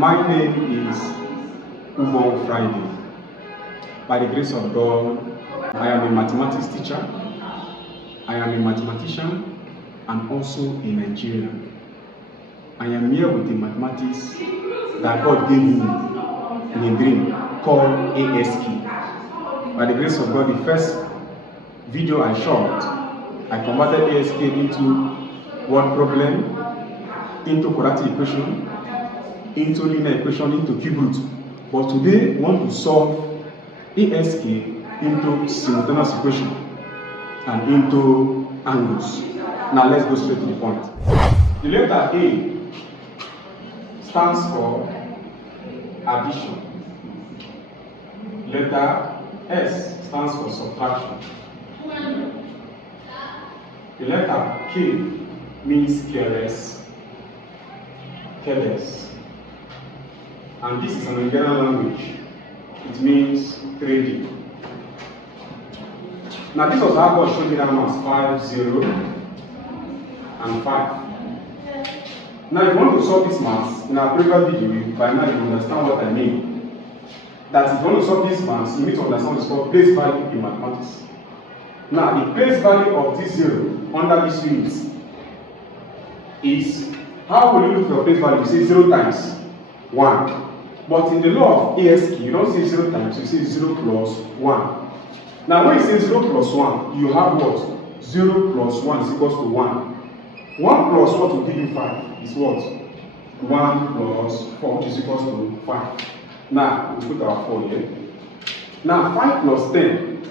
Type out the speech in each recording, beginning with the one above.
My name is Ubong Friday. By the grace of God, I am a mathematics teacher, I am a mathematician, and also a Nigerian. I am here with the mathematics that God gave me in a dream called ASK. By the grace of God, the first video I shot, I converted ASK into word problem, into quadratic equation, into linear equation, into cube root. But today, we want to solve ASK into simultaneous equation and into angles. Now let's go straight to the point. The letter A stands for addition. Letter S stands for subtraction. The letter K means careless, careless. And this is an Nigerian language. It means trading. Now this was how God showed me that mass 5, 0, and 5. Now if you want to solve this mass, in our previous video, by now you understand what I mean. That if you want to solve this mass, you need to understand what's called place value in mathematics. Now the place value of this 0 under this unit is, how will you look for your place value? You say 0 times 1. But in the law of ASK, you don't say 0 times, you say 0 plus 1. Now when you say 0 plus 1, you have what? 0 plus 1 is equals to 1. 1 plus what will give you 5 is what? 1 plus 4, which is equals to 5. Now, we put our 4 here. Now 5 plus 10.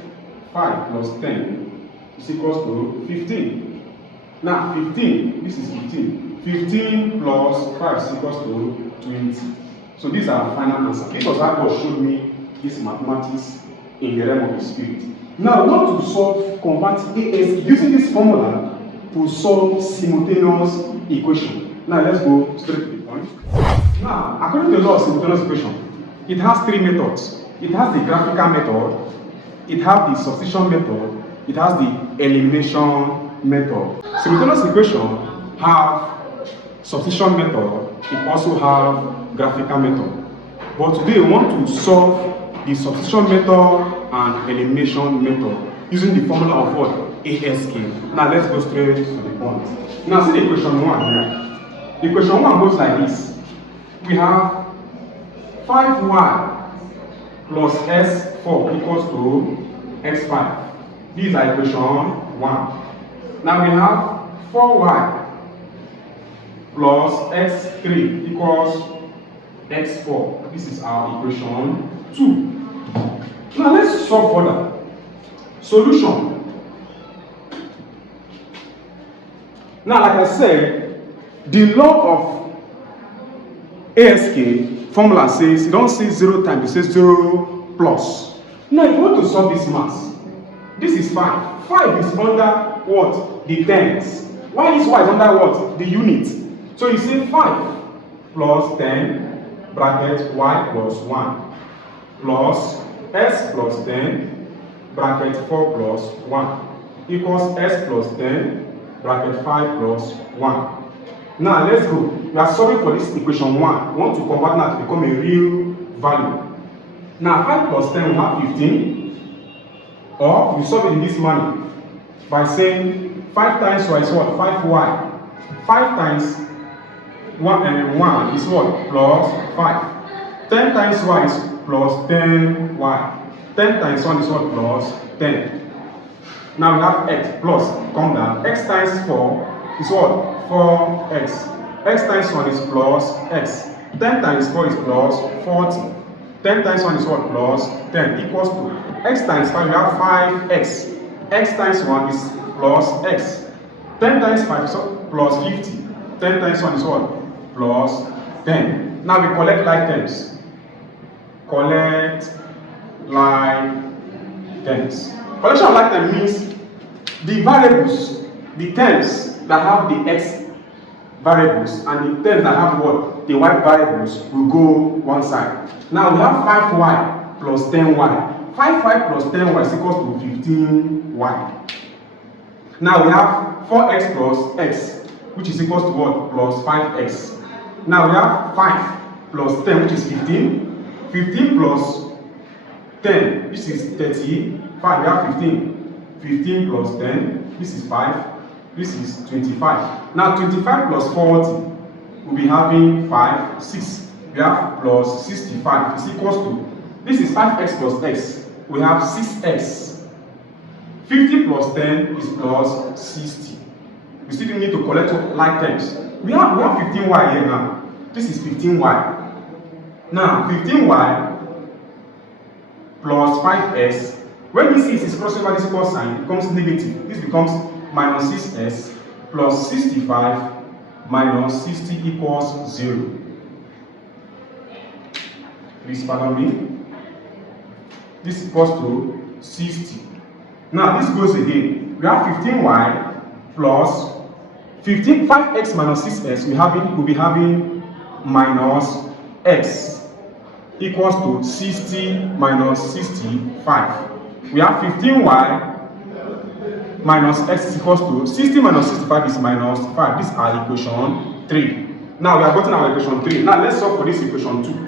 5 plus 10 is equals to 15. Now 15, this is 15. 15 plus 5 is equals to 20. So these are our final answers. This was how God showed me this mathematics in the realm of the spirit. Now I want to convert AS using this formula to solve simultaneous equation. Now let's go straight to the point. Now, according to the law of simultaneous equation, it has 3 methods. It has the graphical method, it has the substitution method, it has the elimination method. Simultaneous equation have substitution method, it also have graphical method. But today we want to solve the substitution method and elimination method using the formula of what? ASK. Now let's go straight to the point. Now see the equation 1 here. The equation 1 goes like this. We have 5y plus s4 equals to x5. These are equation 1. Now we have 4y plus x3 equals x4. This is our equation 2. Now let's solve further. Solution. Now, like I said, the law of ASK formula says, you don't say 0 times, you say 0 plus. Now, if you want to solve this mass, this is 5. 5 is under what? The tens. Why is y is under what? The unit. So you say 5 plus 10 bracket y plus 1 plus s plus 10 bracket 4 plus 1 equals s plus 10 bracket 5 plus 1. Now let's go. We are solving for this equation 1. We want to convert now to become a real value. Now 5 plus 10 we have 15. Or we solve it in this manner by saying 5 times y is what? 5y. 5 times 1 and 1 is what? Plus 5. 10 times y is plus 10y. 10 times 1 is what? Plus 10. Now we have x plus, come down. X times 4 is what? 4x. X times 1 is plus x. 10 times 4 is plus 40. 10 times 1 is what? Plus 10 equals to x times 5, we have 5x. X times 1 is plus x. 10 times 5 is plus 50. 10 times 1 is what? Plus 10. Now we collect like terms. Collect like terms. Collection of like terms means the variables, the terms that have the x variables and the terms that have what? The y variables will go one side. Now we have 5y plus 10y. 5y plus 10y is equals to 15y. Now we have 4x plus x, which is equals to what? Plus 5x. Now we have 5 plus 10, which is 15. 15 plus 10, this is 35. We have 15. 15 plus 10, this is 5. This is 25. Now 25 plus 40, we'll be having 5, 6. We have plus 65 is equals to, this is 5x plus x. We have 6x. 50 plus 10 is plus 60. We still need to collect like terms. We have 15y here now. This is 15y. Now 15y plus 5s. When this is crossing over this equal sign, it becomes negative. This becomes minus 6s plus 65 minus 60 equals 0. Please pardon me. This equals to 60. Now this goes again. We have 15y plus 5x minus 6s. We'll be having minus x equals to 60 minus 65. We have 15y minus x is equals to 60 minus 65 is minus 5. This is our equation 3. Now we have gotten our equation 3. Now let's solve for this equation 2.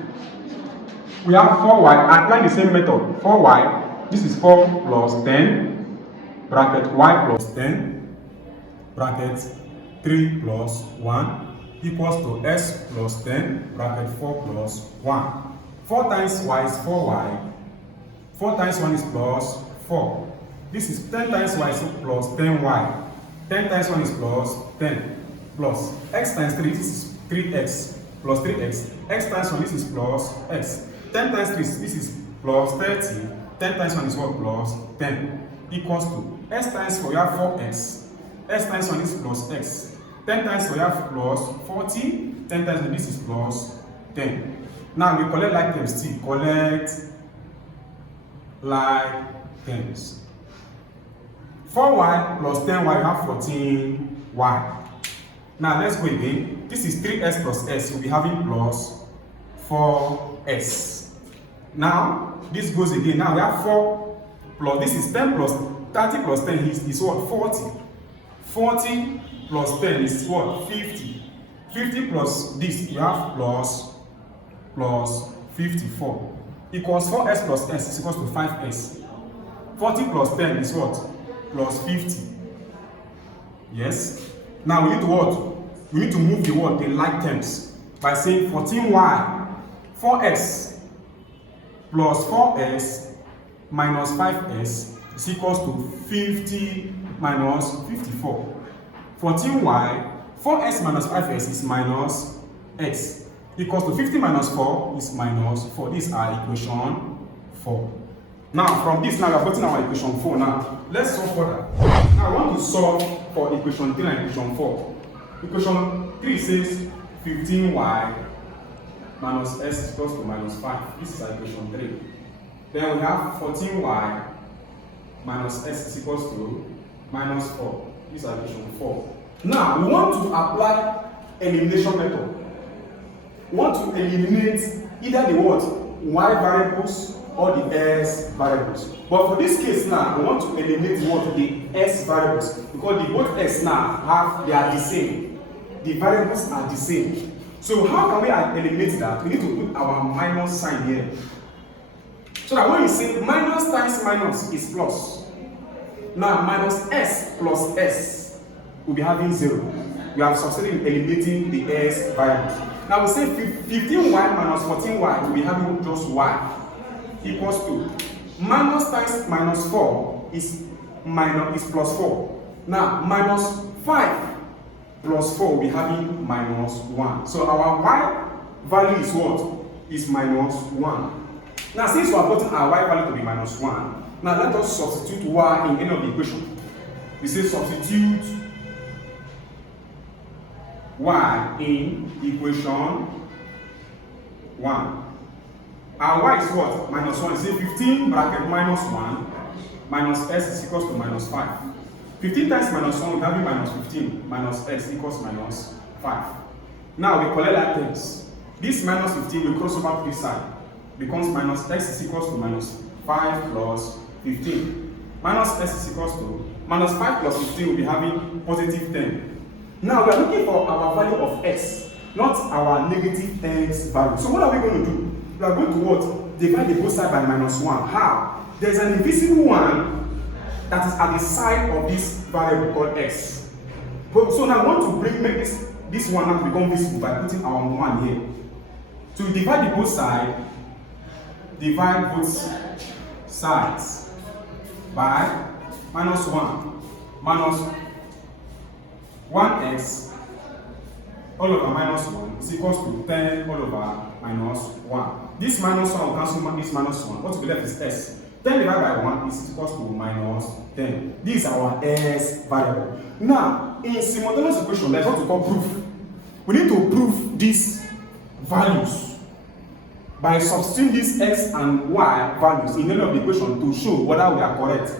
We have 4y, applying the same method. 4y, this is 4 plus 10, bracket y plus 10, bracket 3 plus 1, equals to s plus 10, bracket 4 plus 1. 4 times y is 4y, 4 times 1 is plus 4. This is 10 times y is plus 10y. 10 times 1 is plus 10. Plus x times 3, this is 3x. Plus 3x. X times 1, this is plus x. 10 times 3, this is plus 30. 10 times 1 is what? Plus 10. Equals to s times 4, you have 4x. S times 1 is plus x. 10 times 4, you have plus 40. 10 times 1, this is plus 10. Now we collect like terms still. Collect like terms. 4y plus 10y, you have 14y. Now let's go again. This is 3s plus s. We'll be having plus 4s. Now this goes again. Now we have 4 plus, this is 10 plus 30 plus 10 is what? 40. 40 plus 10 is what? 50. 50 plus this, you have plus 54. Equals 4s plus s is equals to 5s. 40 plus 10 is what? Plus 50. Yes. Now we need to what? We need to move the word, the like terms, by saying 14y, 4x plus 4s minus 5s is equals to 50 minus 54. 14y, 4s minus 5s is minus x, equals to 50 minus 4 is minus 4. This is our equation 4. Now from this, now we have gotten our equation 4. Now let's solve further. Now I want to solve for equation 3 and equation 4. Equation 3 says 15y minus s is equals to minus 5. This is our equation 3. Then we have 14y minus s is equals to minus 4. This is our equation 4. Now we want to apply elimination method. We want to eliminate either the what? Y variables or the s variables. But for this case now, we want to eliminate what? The s variables. Because the both s now they are the same. The variables are the same. So how can we eliminate that? We need to put our minus sign here. So that when you say minus times minus is plus. Now minus s plus s, we'll be having 0. We have succeeded in eliminating the s variables. Now we say 15y minus 14y, we'll be having just y equals to minus times minus 4 is plus 4. Now minus 5 plus 4 will be having minus 1. So our y value is what? Is minus 1. Now since we have gotten our y value to be minus 1, now let us substitute y in any of the equation. We say substitute y in equation 1. Our y is what? Minus 1. Say 15 bracket minus 1 minus s is equals to minus 5. 15 times minus 1 will have minus 15 minus x equals minus 5. Now we collect that terms. This minus 15 will cross over to this side. Becomes minus x is equals to minus 5 plus 15. Minus s is equals to minus 5 plus 15 will be having positive 10. Now we are looking for our value of x. not our negative x value. So what are we going to do? We are going to what? Divide the both sides by -1. How? There's an invisible one that is at the side of this variable called x. So now I want to make this one now become visible by putting our 1 here. To divide the both sides, divide both sides by -1 minus 1x all over -1 is equals to 10 all over -1. This -1 will cancel this -1. What will be left is s. 10 divided by 1 is equals to -10. This is our s variable. Now, in simultaneous equation, there's what we call proof. We need to prove these values by substituting these x and y values in any of the equation to show whether we are correct.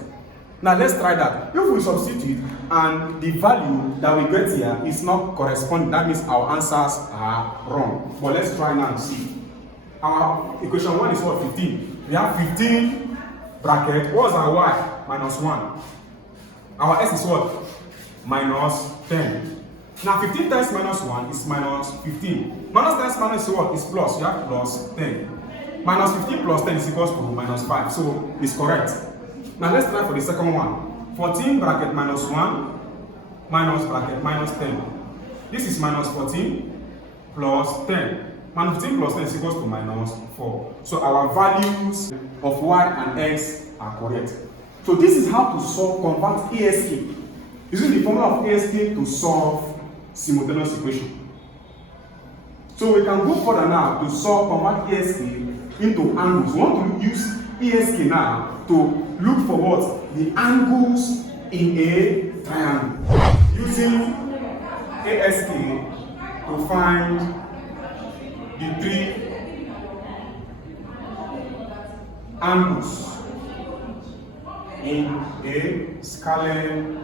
Now let's try that. If we substitute and the value that we get here is not corresponding, that means our answers are wrong. But let's try now and see. Our equation 1 is what? 15. We have 15 bracket. What's our y? -1. Our s is what? -10. Now 15 times -1 is -15. Minus times minus is what? Is plus. You have +10. -15 plus 10 is equals to -5. So it's correct. Now let's try for the second one. 14 bracket -1 minus bracket -10. This is -14 plus 10. -15 plus 10 is equals to -4. So our values of y and x are correct. So this is how to convert ASK. Using the formula of ASK to solve simultaneous equation. So we can go further now to convert ASK into angles. We want to use ASK now to look for what? The angles in a triangle. Using ASK to find the 3 angles in a scalar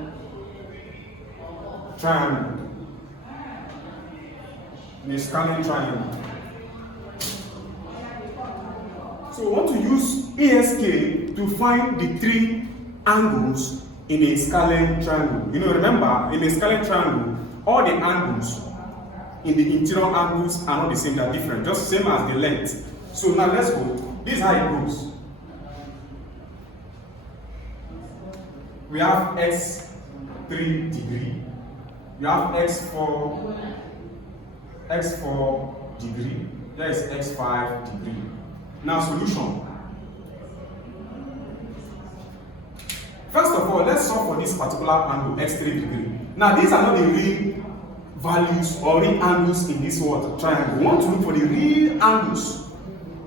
triangle. In a scalar triangle. So we want to use ASK to find the 3 angles in a scalar triangle. You know, remember, in a scalar triangle, all the angles in the interior angles are not the same, they are different, just same as the length. So now let's go. This is how it goes. We have x3 degree. You have x4 degree. There is x5 degree. Now solution. First of all, let's solve for this particular angle, x3 degree. Now these are not the real values or real angles in this triangle. We want to look for the real angles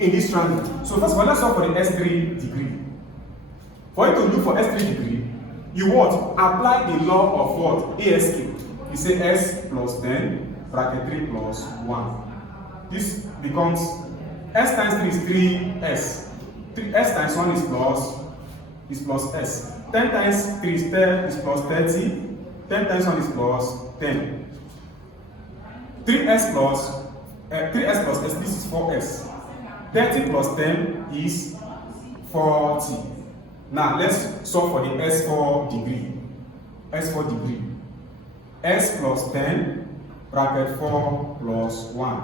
in this triangle. So first of all, let's solve for the s3 degree. For you to look for s3 degree, you apply the law of what? ASK. You say s plus 10 bracket 3 plus 1. This becomes s times 3 is 3s. 3s times 1 is plus s. 10 times 3 is 10 is plus 30. 10 times 1 is plus 10. 3s plus s, this is 4s. 30 plus 10 is 40. Now let's solve for the s4 degree. S4 degree. S plus 10 bracket 4 plus 1.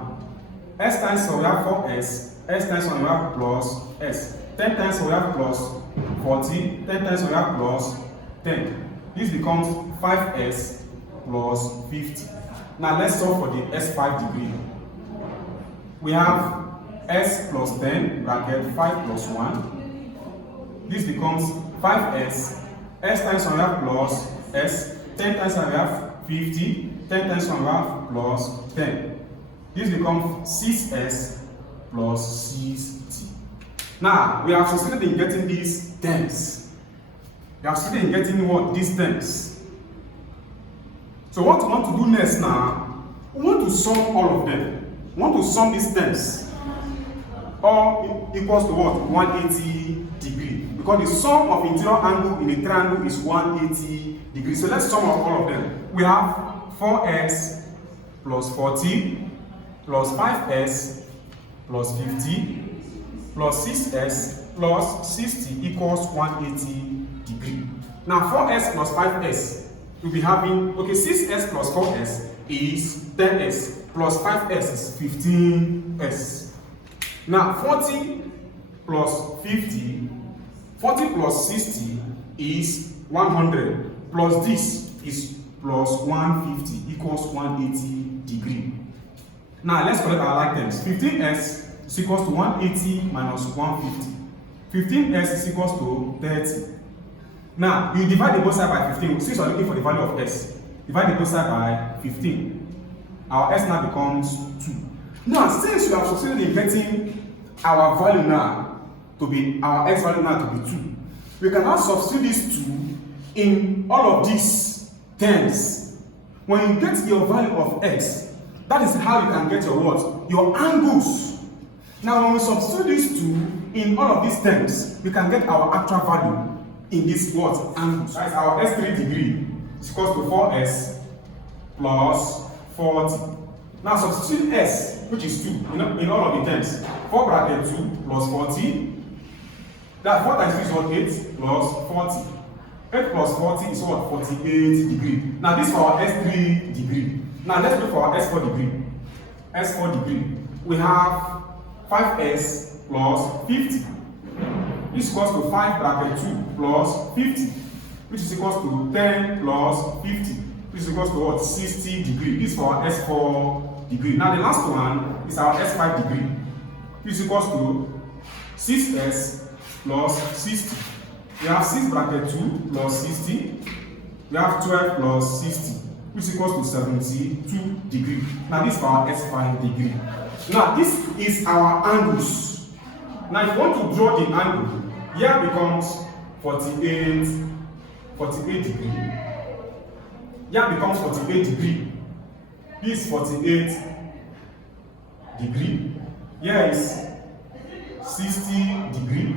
S times 4 we have 4s. S times 1 we have plus s. 10 times 4 we have plus 40. 10 times 4 we have plus 10. This becomes 5s plus 50. Now let's solve for the s5 degree. We have s plus 10 bracket 5 plus 1. This becomes 5s. S times 1 we have plus s. 10 times 1 we have 50. 10 times 1 we have plus 10. This becomes 6s plus 60. Now we have succeeded in getting these terms. We have succeeded in getting what? These terms. So what we want to do next now, we want to sum all of them. We want to sum these terms. All equals to what? 180 degree. Because the sum of interior angle in a triangle is 180 degrees. So let's sum up all of them. We have 4s plus 40 plus 5s plus 50 plus 6s plus 60 equals 180 degree. Now 4s plus 5s, we'll be having, okay, 6s plus 4s is 10s, plus 5s is 15s. Now 40 plus 50, 40 plus 60 is 100, plus this is plus 150 equals 180 degree. Now let's collect our like terms. 15s is equals to 180 minus 150. 15s is equals to 30. Now you divide the both side by 15. Since you are looking for the value of s, divide the both side by 15. Our s now becomes 2. Now since you have succeeded in getting our value now to be, our x value now to be 2, we can now substitute this 2 in all of these terms. When you get your value of x, that is how you can get your what? Your angles. Now when we substitute these 2 in all of these terms, we can get our actual value in this what? Angles. That is our s3 degree is equal to 4s plus 40. Now substitute s, which is 2, in all of the terms. 4 bracket 2 plus 40. That 4 times 2 is what? 8 plus 40. 8 plus 40 is what? 48 degree. Now this is for our s3 degree. Now let's look for our s4 degree. S4 degree. We have 5s plus 50. This equals to 5 bracket 2 plus 50, which is equals to 10 plus 50, which is equals to what? 60 degree. This is for our s4 degree. Now the last one is our s5 degree, which is equals to 6s plus 60. We have 6 bracket 2 plus 60. We have 12 plus 60, which is equals to 72 degree. Now this is for our s5 degree. Now this is our angles. Now if you want to draw the angle, here becomes 48 degree. Here becomes 48 degree. This is 48 degree. Here is 60 degree.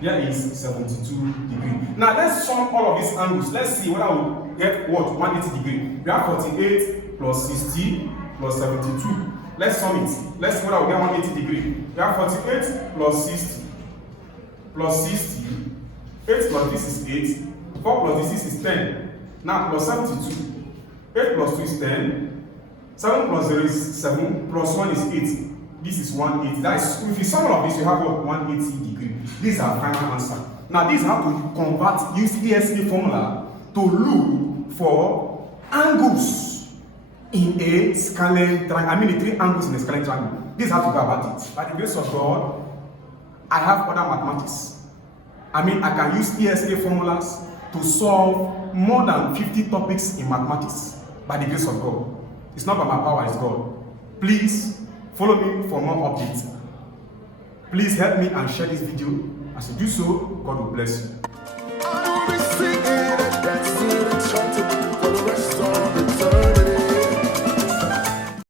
Here is 72 degree. Now let's sum all of these angles. Let's see whether we get what? 180 degree. We have 48 plus 60 plus 72. Let's sum it. Let's see whether we get 180 degree. We have 48 plus 60 plus 60. 8 plus this is 8. 4 plus this is 10. Now plus 72. 8 plus 2 is 10. 7 plus 0 is 7. Plus 1 is 8. This is 180. That is, if you sum all of this, you have what? 180 degree. This is our final answer. Now this is how to convert, use ESA formula to look for angles in a scalene triangle. I mean the 3 angles in a scalene triangle. This is how to go about it. By the grace of God, I have other mathematics. I mean, I can use ESA formulas to solve more than 50 topics in mathematics. By the grace of God. It's not by my power, it's God. Please follow me for more updates. Please help me and share this video. As you do so, God will bless you.